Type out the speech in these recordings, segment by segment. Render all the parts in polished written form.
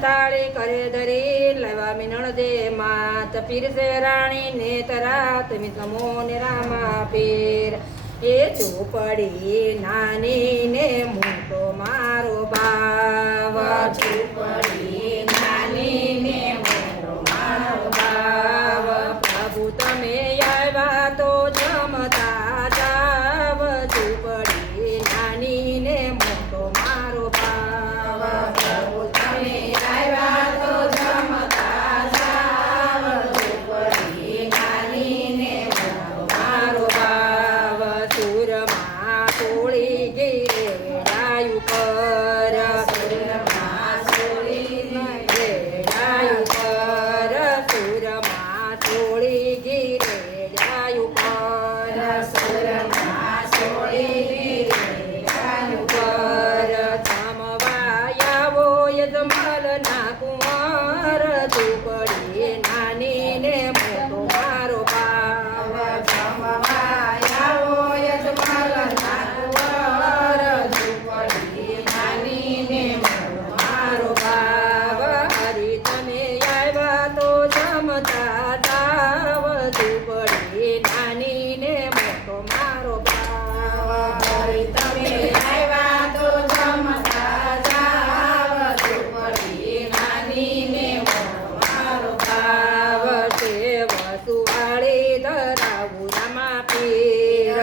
થાળી કરે ધરી લેવા મિનળ દે માત પીરસે રાણી ને તરાત મિતમો ને રામા પીર એ ઝૂંપડી નાની ને મોટો મારો ભાવ ઝૂંપડી નાની ને મોટો મારો ભાવ પ્રભુ તમે આવ્યા તો જમતા જાવ ઝૂંપડી નાની ને મોટો મારો ભાવ પ્રભુ તમે આવ્યા તો જમતા જાવ ઝૂંપડી નાની ને મોટો મારો ભાવ સુરમાં તોળી ગીરેડાયું પર સુરમાં સોળીને રેડાયું પર સુરમાં તોળી ગીરેડાયું પર સુરમાં સોળીને રેડાયું પર થમવાયાવો યજમલ ના કુંવર ઝૂંપડી નાની ને મોટો મારો ભાવ જમવાયાવો યજમાલ નાકુંવર ઝૂંપડી નાની ને મોટો મારો ભાવ હરી તમે આવ્યા તો જમતા જાવ ઝૂંપડી નાની ને મોટો મારો ભાવ હરી તમે આવ્યા તો જમતા જાવ ઝૂંપડી નાની ને મોટો મારો ભાવ છે વસુવાળી ધરાવું રામા પીર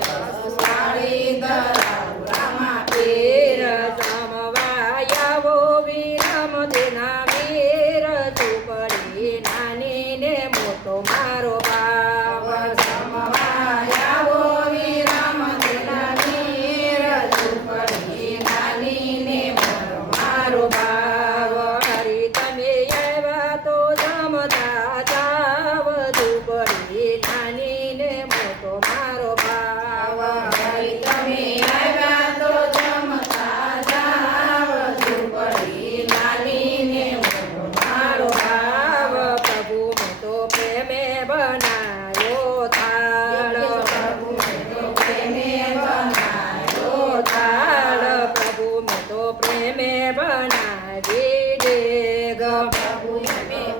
વસુવાળી ધરાવું રામા પીર સમવાયાવો વિરમ દેના વીર ઝૂંપડી નાની ને મોટો મારો ભાવ જમવાયાવો વિરામ દેના વીર ઝૂંપડી નાની ને મોટો મારો ભાવ હરી તમે આવ્યા તો જમતા જાવ ઝૂંપડી નાની ને મોટો મારો ભાવ હરી તમે આવ્યા તો જમતા જાવ ઝૂંપડી નાની ને મોટો મારો ભાવ પ્રભુ મેં તો પ્રેમે બનાયો થાળ પ્રભુ તો પ્રેમે બનાયો થાળ પ્રભુ મેં તો પ્રેમે બનાવી દેગ પ્રભુ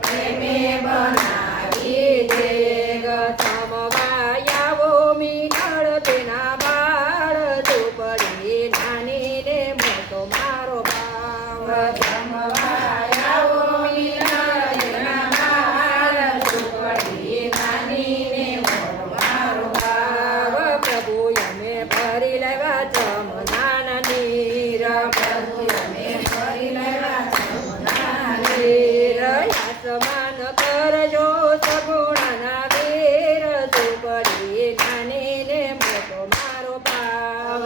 પ્રેમે બનાવી દેગ થમવાયાવો મિનળ તેના બાળ ઝૂંપડી નાની ને મોટો મારો ભાવ જમવાયાવો મિનળ દેના બાળ ઝૂંપડી નાની ને મોટો મારો ભાવ પ્રભુ અમે ભરી લેવા જમનાન નીર પ્રભુ અમે ફરી લેવા જમના નીર આસમાન કરજો સગુણના વીર ઝૂંપડી નાની ને મોટો મારો ભાવ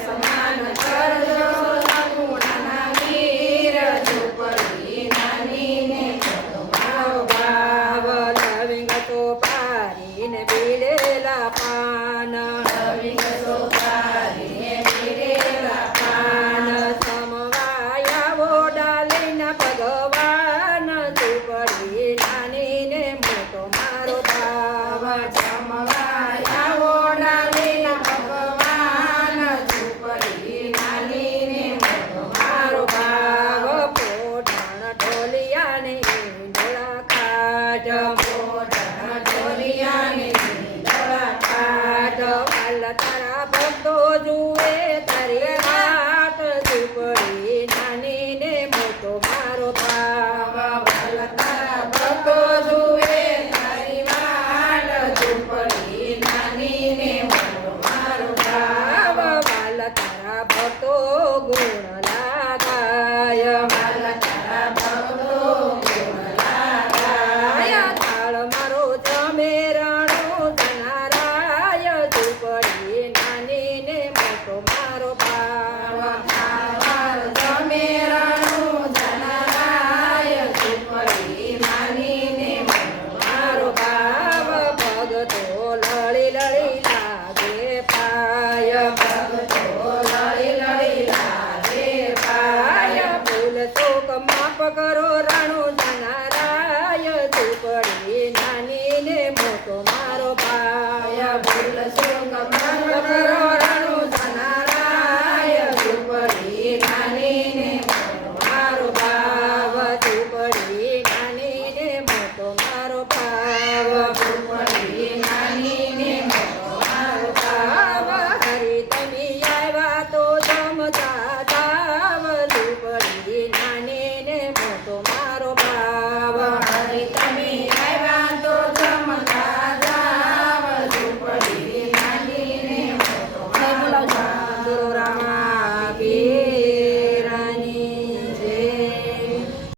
સમાન કરજો સગુણના વીર ઝૂંપડી નાની ને મોટો મારો ભાવ લવિંગ તો પારીને પીડેલા પાન લવિંગ સોપારીને પીરેલા પાન સમવાયાવો ડાલીના ભગવાન ઝૂંપડી નાની ને મોટો મારો ભાવ જમવાયાવો ડાલીના ભગવાન ઝૂંપડી નાની ને મોટો મારો ભાવ પોઢણ ઢોલિયાને ઈંડોળા ખાટ પોટણ ઢોલિયાને નીંદડા ખાટ વાલ તારા ભક્તો જુએ તારી વાટ ઝૂંપડી નાની ને મોટો મારો ભાવ તારા ભક્તો જુએ તારી વાટ ઝૂંપડી નાની ને મોટો મારો ભાવ વાલ તારા ભક્તો ગુણ લાગાય તારા ભક્તો ગુણ આયા થાળ મારો જમેરણો જનારાય ઝૂંપડી નાની ને મોટો મારો ભાવ જમેરણું જનરાય ઝૂંપડી નાની ને મોટો મારો ભાવ ભગતો લળી લળી લાગે પાય ભક્તો લળી લળી લાગે પાય ભૂલ ચૂક માફ કરો